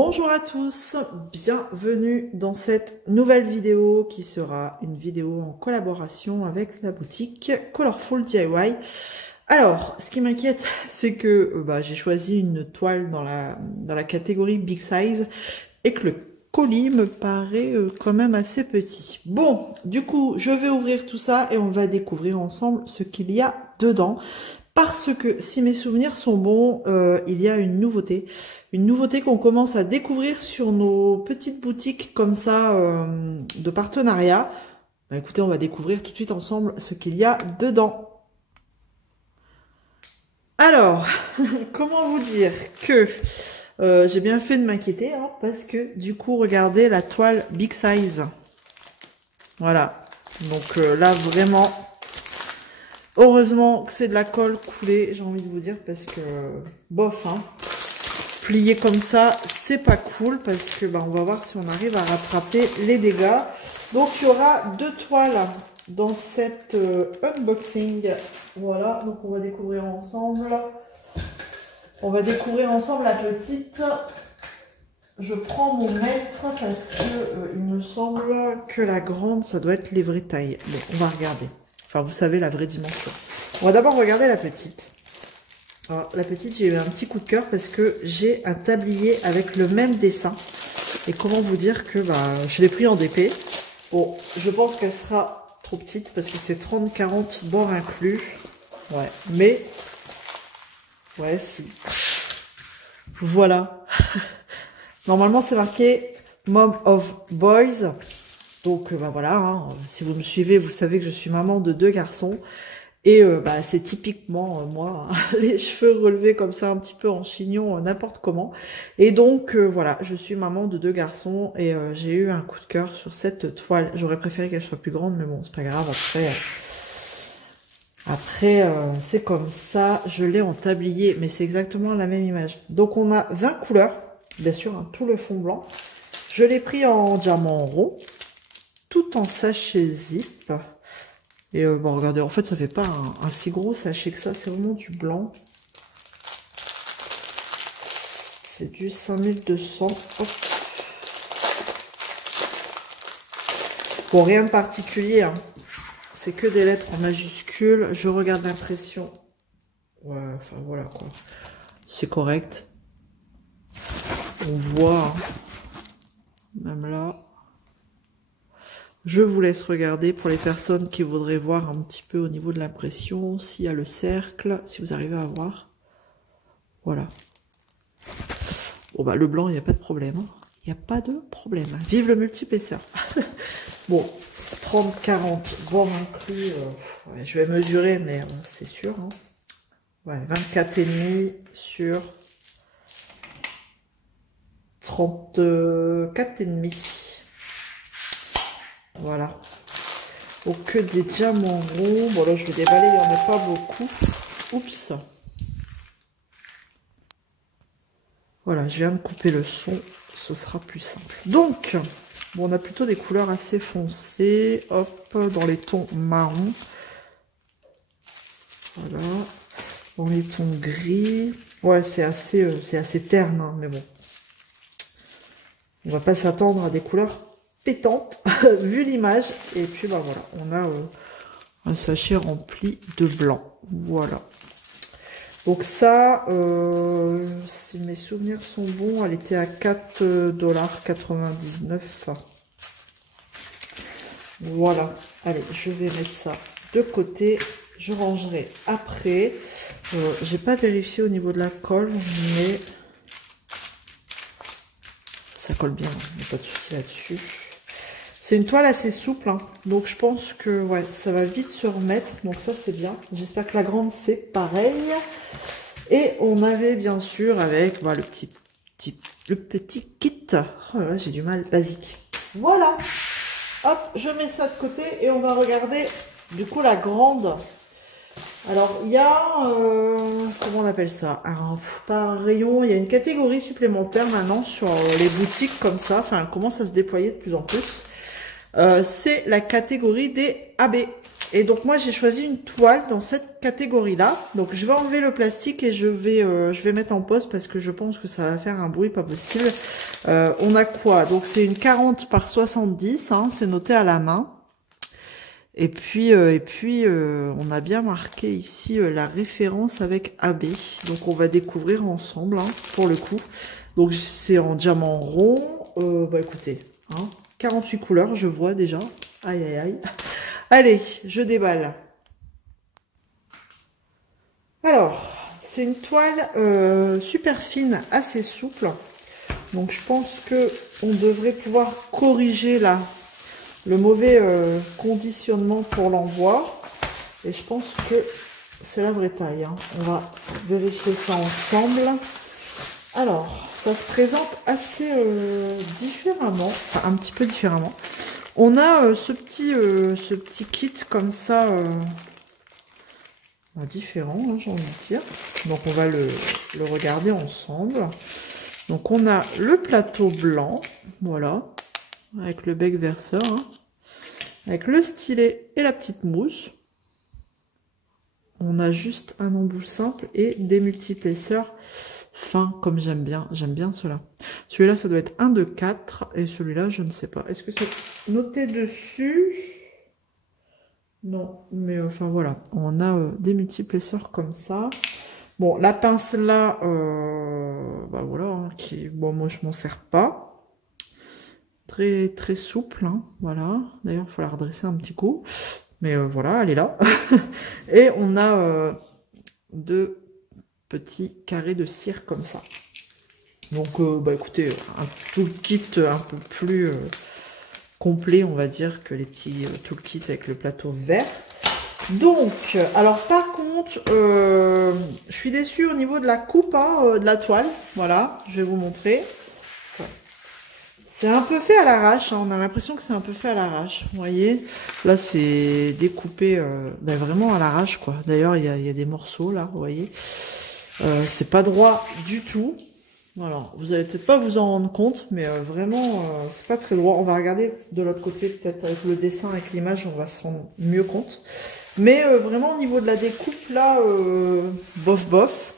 Bonjour à tous, bienvenue dans cette nouvelle vidéo qui sera une vidéo en collaboration avec la boutique Colorful DIY. Alors, ce qui m'inquiète, c'est que j'ai choisi une toile dans la catégorie Big Size et que le colis me paraît quand même assez petit. Bon, du coup, je vais ouvrir tout ça et on va découvrir ensemble ce qu'il y a dedans. Parce que si mes souvenirs sont bons, il y a une nouveauté qu'on commence à découvrir sur nos petites boutiques comme ça de partenariat. Bah, écoutez, on va découvrir tout de suite ensemble ce qu'il y a dedans. Alors, comment vous dire que j'ai bien fait de m'inquiéter hein, parce que du coup, regardez la toile Big Size. Voilà, donc là vraiment... Heureusement que c'est de la colle coulée, j'ai envie de vous dire, parce que, bof, hein, plier comme ça, c'est pas cool, parce que, on va voir si on arrive à rattraper les dégâts. Donc, il y aura deux toiles dans cette unboxing. Voilà, donc on va découvrir ensemble. On va découvrir ensemble la petite. Je prends mon mètre, parce que il me semble que la grande, ça doit être les vraies tailles. Bon, on va regarder. Enfin, vous savez, la vraie dimension. On va d'abord regarder la petite. Alors, la petite, j'ai eu un petit coup de cœur parce que j'ai un tablier avec le même dessin. Et comment vous dire que je l'ai pris en DP. Bon, je pense qu'elle sera trop petite parce que c'est 30-40 bords inclus. Ouais, mais... Ouais, si. Voilà. Normalement, c'est marqué Mom of Boys. Donc voilà, hein, si vous me suivez, vous savez que je suis maman de 2 garçons. Et c'est typiquement moi, les cheveux relevés comme ça, un petit peu en chignon, n'importe comment. Et donc voilà, je suis maman de 2 garçons et j'ai eu un coup de cœur sur cette toile. J'aurais préféré qu'elle soit plus grande, mais bon, c'est pas grave. Après c'est comme ça, je l'ai en tablier, mais c'est exactement la même image. Donc on a 20 couleurs, bien sûr, hein, tout le fond blanc. Je l'ai pris en diamant rond. Tout en sachet zip. Et regardez, en fait, ça fait pas un si gros sachet que ça. C'est vraiment du blanc. C'est du 5200. Hop. Bon, rien de particulier. Hein. C'est que des lettres en majuscules. Je regarde l'impression. Ouais, enfin voilà quoi. C'est correct. On voit. Hein. Même là. Je vous laisse regarder pour les personnes qui voudraient voir un petit peu au niveau de l'impression, s'il y a le cercle, si vous arrivez à voir. Voilà. Bon le blanc, il n'y a pas de problème. Hein. Il n'y a pas de problème. Vive le multi-épaisseur. Bon, 30-40 bords inclus. Ouais, je vais mesurer, mais c'est sûr. Hein. Ouais, 24,5 sur 34,5. Voilà. Oh, que des diamants ronds. Bon, là, je vais déballer, il n'y en a pas beaucoup. Oups. Voilà, je viens de couper le son. Ce sera plus simple. Donc, bon, on a plutôt des couleurs assez foncées. Hop, dans les tons marron. Voilà. Dans les tons gris. Ouais, c'est assez terne, hein, mais bon. On va pas s'attendre à des couleurs pétante vu l'image et puis voilà, on a un sachet rempli de blanc. Voilà, donc ça si mes souvenirs sont bons, elle était à 4,99 $. Voilà, allez, je vais mettre ça de côté, je rangerai après. J'ai pas vérifié au niveau de la colle, mais ça colle bien, il n'y a pas de souci là-dessus. C'est une toile assez souple, hein, donc je pense que ouais, ça va vite se remettre, donc ça c'est bien. J'espère que la grande c'est pareil. Et on avait bien sûr avec le petit kit. Oh là là, j'ai du mal, basique. Voilà. Hop, je mets ça de côté et on va regarder du coup la grande. Alors il y a comment on appelle ça, pas un rayon, il y a une catégorie supplémentaire maintenant sur les boutiques comme ça. Enfin, elle commence à se déployer de plus en plus. C'est la catégorie des AB. Et donc moi j'ai choisi une toile dans cette catégorie-là. Donc je vais enlever le plastique et je vais mettre en pause parce que je pense que ça va faire un bruit pas possible. On a quoi? Donc c'est une 40 par 70, hein, c'est noté à la main. Et puis on a bien marqué ici la référence avec AB. Donc on va découvrir ensemble, hein, pour le coup. Donc c'est en diamant rond. Bah écoutez, hein, 48 couleurs, je vois déjà. Aïe aïe aïe. Allez, je déballe. Alors, c'est une toile super fine, assez souple. Donc je pense que on devrait pouvoir corriger là le mauvais conditionnement pour l'envoi. Et je pense que c'est la vraie taille, hein. On va vérifier ça ensemble. Alors, ça se présente assez différemment, enfin un petit peu différemment. On a ce petit kit comme ça, différent, hein, j'ai envie de dire. Donc on va le regarder ensemble. Donc on a le plateau blanc, voilà, avec le bec verseur, hein, avec le stylet et la petite mousse. On a juste un embout simple et des multiplesseurs fins, comme j'aime bien cela. Celui-là, ça doit être un de 4 et celui-là, je ne sais pas. Est-ce que c'est noté dessus? Non, mais enfin voilà, on a des multiplesseurs comme ça. Bon, la pince là, bah voilà, hein, bon, moi je m'en sers pas. Très très souple, hein, voilà. D'ailleurs, il faut la redresser un petit coup. Mais voilà, elle est là. Et on a deux petits carrés de cire comme ça. Donc, bah écoutez, un toolkit un peu plus complet, on va dire, que les petits toolkits avec le plateau vert. Donc, alors par contre, je suis déçue au niveau de la coupe, hein, de la toile. Voilà, je vais vous montrer. C'est un peu fait à l'arrache, hein. On a l'impression que c'est un peu fait à l'arrache. Vous voyez, là c'est découpé ben, vraiment à l'arrache, quoi. D'ailleurs, il y a des morceaux là, vous voyez. C'est pas droit du tout. Voilà, vous allez peut-être pas vous en rendre compte, mais vraiment, c'est pas très droit. On va regarder de l'autre côté, peut-être avec le dessin, avec l'image, on va se rendre mieux compte. Mais vraiment au niveau de la découpe, là, bof bof.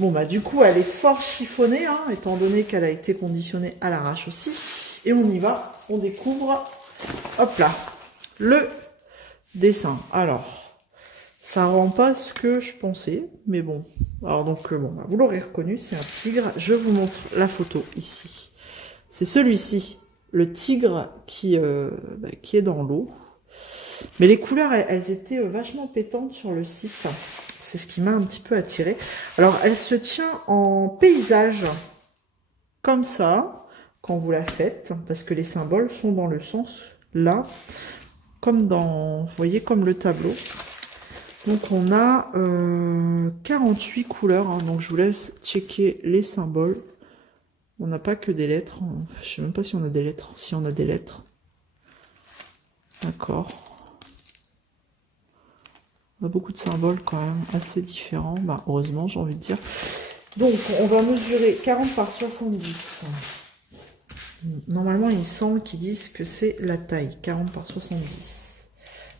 Bon bah du coup elle est fort chiffonnée, hein, étant donné qu'elle a été conditionnée à l'arrache aussi. Et on y va, on découvre, hop là, le dessin. Alors, ça rend pas ce que je pensais, mais bon. Alors donc bon, bah, vous l'aurez reconnu, c'est un tigre. Je vous montre la photo ici. C'est celui-ci, le tigre qui est dans l'eau. Mais les couleurs, elles étaient vachement pétantes sur le site. C'est ce qui m'a un petit peu attiré. Alors, elle se tient en paysage, comme ça, quand vous la faites, parce que les symboles sont dans le sens là, comme dans, vous voyez, comme le tableau. Donc, on a 48 couleurs, hein, donc je vous laisse checker les symboles. On n'a pas que des lettres. Je ne sais même pas si on a des lettres. Si on a des lettres. D'accord. On a beaucoup de symboles quand même assez différents. Bah, heureusement, j'ai envie de dire. Donc, on va mesurer 40 par 70. Normalement, il me semble qu'ils disent que c'est la taille, 40 par 70.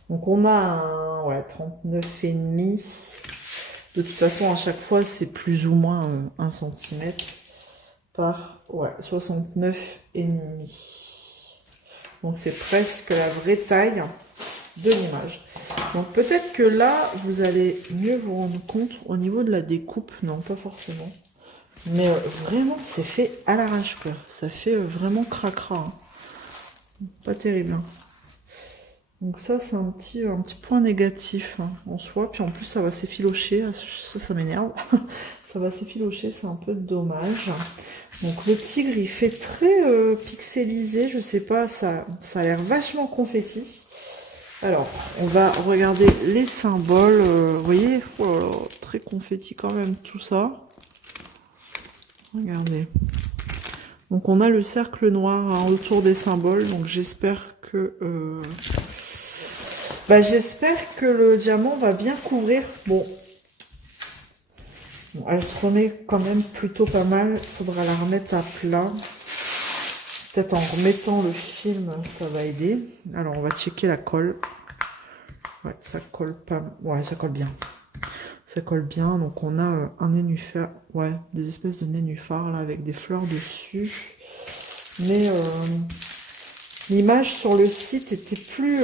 Donc, on a un 39,5. De toute façon, à chaque fois, c'est plus ou moins 1 cm par 69,5. Donc, c'est presque la vraie taille de l'image. Donc peut-être que là, vous allez mieux vous rendre compte au niveau de la découpe. Non, pas forcément. Mais vraiment, c'est fait à l'arrache, quoi. Ça fait vraiment cracra. Hein. Pas terrible. Hein. Donc ça, c'est un petit point négatif hein, en soi. Puis en plus, ça va s'effilocher. Ça m'énerve. Ça va s'effilocher, c'est un peu dommage. Donc le tigre, il fait très pixelisé. Je sais pas, ça a l'air vachement confetti. Alors, on va regarder les symboles. Vous voyez, oh là là, très confetti quand même tout ça. Regardez. Donc, on a le cercle noir hein, autour des symboles. Donc, j'espère que le diamant va bien couvrir. Bon, elle se remet quand même plutôt pas mal. Il faudra la remettre à plat. Peut-être en remettant le film, ça va aider. Alors, on va checker la colle. Ouais, ça colle pas. Ouais, ça colle bien. Ça colle bien. Donc on a un nénuphar. Ouais, des espèces de nénuphars là avec des fleurs dessus. Mais l'image sur le site était plus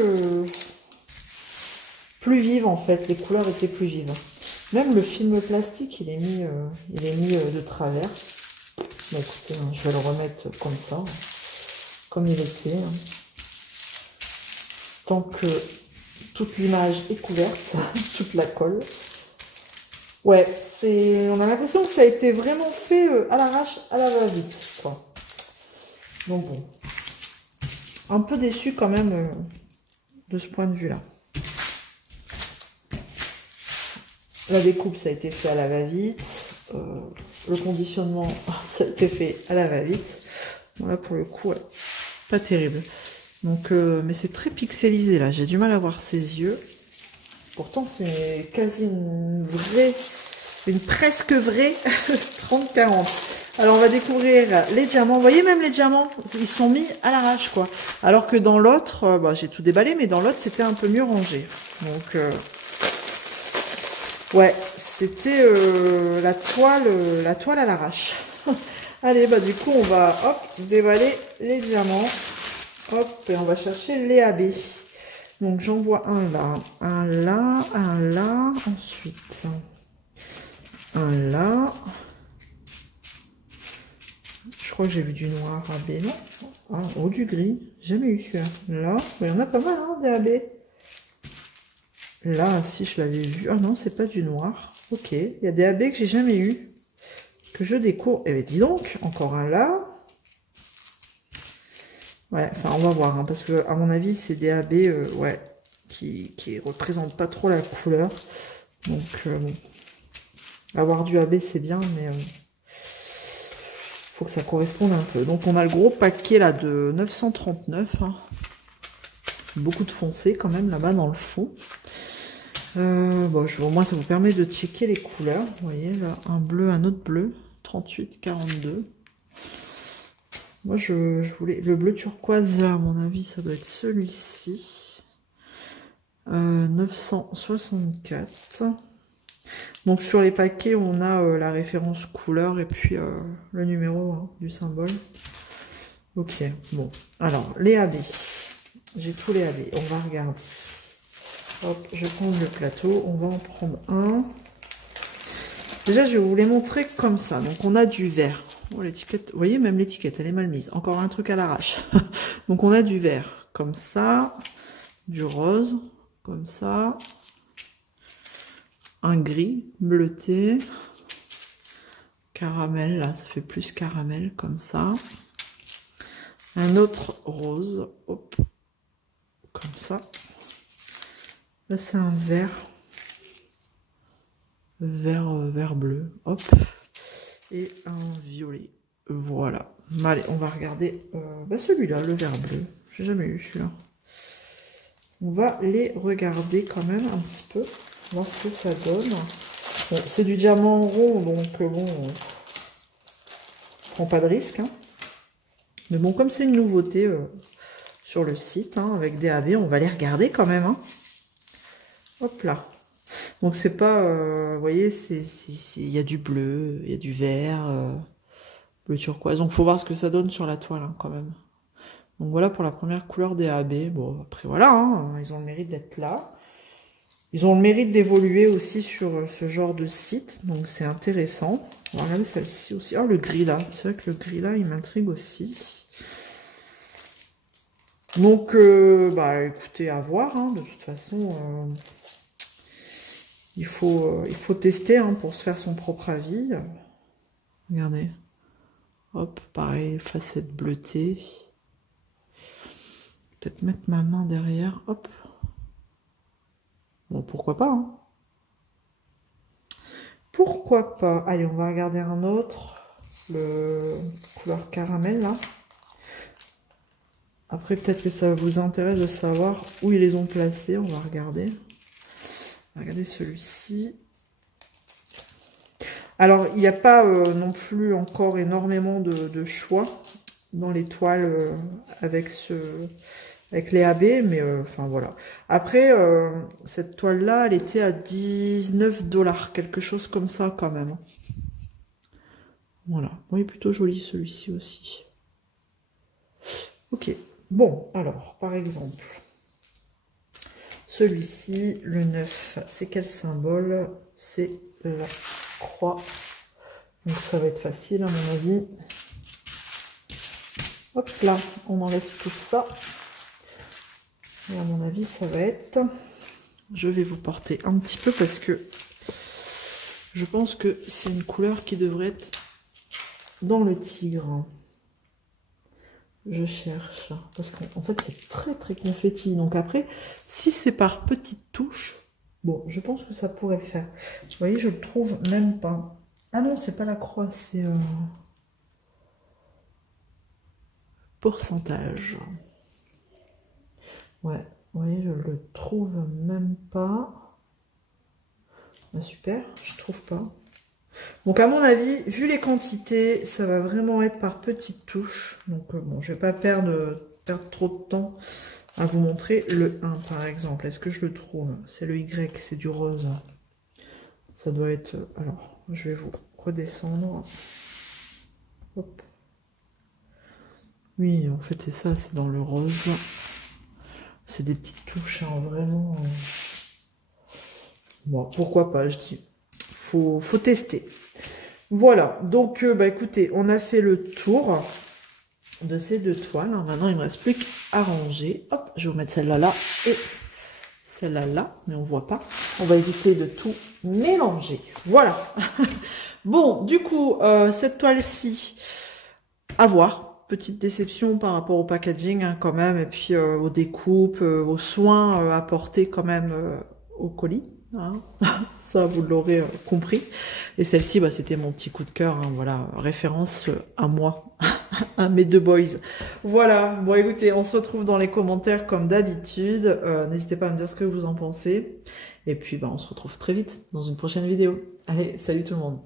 vive en fait. Les couleurs étaient plus vives. Même le film plastique, il est mis de travers. Bah, écoutez, hein, je vais le remettre comme ça, comme il était. Hein. Tant que toute l'image est couverte, toute la colle. Ouais, on a l'impression que ça a été vraiment fait à l'arrache, à la va-vite. Donc bon, un peu déçu quand même de ce point de vue-là. La découpe, ça a été fait à la va-vite. Le conditionnement, ça a été fait à la va-vite. Bon, là, pour le coup, ouais, pas terrible. Donc, mais c'est très pixelisé, là. J'ai du mal à voir ses yeux. Pourtant, c'est quasi une presque vraie 30-40. Alors, on va découvrir les diamants. Vous voyez, même les diamants, ils sont mis à l'arrache, quoi. Alors que dans l'autre, bah, j'ai tout déballé, mais dans l'autre, c'était un peu mieux rangé. Donc, ouais, c'était la toile à l'arrache. Allez, bah du coup, on va, hop, déballer les diamants. Hop, et on va chercher les AB. Donc, j'en vois un là, un là, ensuite un là. Je crois que j'ai vu du noir AB, non? Ah, oh, du gris. Jamais eu celui-là. Là, il y en a pas mal, hein, des AB. Là, si je l'avais vu. Ah non, c'est pas du noir. Ok, il y a des AB que j'ai jamais eu, que je découvre. Eh bien, dis donc, encore un là. Ouais, enfin, on va voir, hein, parce que à mon avis, c'est des AB, ouais, qui représentent pas trop la couleur. Donc, bon. Avoir du AB, c'est bien, mais faut que ça corresponde un peu. Donc, on a le gros paquet, là, de 939. Hein. Beaucoup de foncé, quand même, là-bas, dans le fond. Bon, au moins, ça vous permet de checker les couleurs. Vous voyez, là, un bleu, un autre bleu. 38, 42. Moi, je voulais... Le bleu turquoise, là, à mon avis, ça doit être celui-ci. 964. Donc, sur les paquets, on a la référence couleur et puis le numéro hein, du symbole. Ok, bon. Alors, les AB. J'ai tous les AB. On va regarder. Hop, je prends le plateau. On va en prendre un. Déjà, je vais vous les montrer comme ça. Donc, on a du vert. Oh, l'étiquette, vous voyez, même l'étiquette, elle est mal mise. Encore un truc à l'arrache. Donc, on a du vert comme ça, du rose comme ça, un gris bleuté, caramel, là, ça fait plus caramel comme ça, un autre rose, hop, comme ça. Là, c'est un vert bleu, hop, et un violet. Voilà. Allez, on va regarder celui-là, le vert bleu. J'ai jamais eu celui-là. On va les regarder quand même un petit peu, voir ce que ça donne. Bon, c'est du diamant rond, donc bon, on prend pas de risque. Hein. Mais bon, comme c'est une nouveauté sur le site, hein, avec des AB, on va les regarder quand même. Hein. Hop là. Donc c'est pas, vous voyez, il y a du bleu, il y a du vert, bleu turquoise. Donc faut voir ce que ça donne sur la toile hein, quand même. Donc voilà pour la première couleur des AB. Bon, après voilà, hein, ils ont le mérite d'être là. Ils ont le mérite d'évoluer aussi sur ce genre de site. Donc c'est intéressant. On va regarder celle-ci aussi. Oh, le gris là. C'est vrai que le gris là, il m'intrigue aussi. Donc, bah écoutez, à voir. Hein, de toute façon, il faut tester hein, pour se faire son propre avis. Regardez. Hop, pareil, facette bleutée. Peut-être mettre ma main derrière. Hop. Bon, pourquoi pas. Hein. Pourquoi pas. Allez, on va regarder un autre. Le couleur caramel, là. Après, peut-être que ça vous intéresse de savoir où ils les ont placés. On va regarder. On va regarder celui-ci. Alors, il n'y a pas non plus encore énormément de choix dans les toiles avec avec les AB, mais enfin voilà. Après, cette toile-là, elle était à 19 $, quelque chose comme ça quand même. Voilà, oui, plutôt joli celui-ci aussi. Ok, bon, alors, par exemple, celui-ci, le 9, c'est quel symbole? C'est la croix. Donc ça va être facile à mon avis. Hop là, on enlève tout ça. Et à mon avis, ça va être... Je vais vous porter un petit peu parce que je pense que c'est une couleur qui devrait être dans le tigre. Je cherche. Parce qu'en fait, c'est très très confetti. Donc après, si c'est par petites touches, bon, je pense que ça pourrait le faire. Vous voyez, je le trouve même pas. Ah non, c'est pas la croix, c'est... pourcentage. Ouais, vous voyez, je le trouve même pas. Ah, super, je trouve pas. Donc à mon avis, vu les quantités, ça va vraiment être par petites touches. Donc bon, je vais pas perdre trop de temps à vous montrer le 1 par exemple. Est-ce que je le trouve? C'est le Y, c'est du rose. Ça doit être... Alors, je vais vous redescendre. Hop. Oui, en fait, c'est ça, c'est dans le rose. C'est des petites touches, hein, vraiment. Bon, pourquoi pas, je dis. Faut tester. Voilà, donc, bah écoutez, on a fait le tour de ces deux toiles. Alors, maintenant, il ne me reste plus qu'à ranger. Hop, je vais vous mettre celle-là là et celle-là là, mais on ne voit pas. On va éviter de tout mélanger. Voilà. Bon, du coup, cette toile-ci, à voir. Petite déception par rapport au packaging hein, quand même, et puis aux découpes, aux soins apportés quand même au colis. Hein. Ça, vous l'aurez compris. Et celle-ci, bah, c'était mon petit coup de cœur. Hein, voilà, référence à moi, à mes deux boys. Voilà, bon écoutez, on se retrouve dans les commentaires comme d'habitude. N'hésitez pas à me dire ce que vous en pensez. Et puis, bah, on se retrouve très vite dans une prochaine vidéo. Allez, salut tout le monde.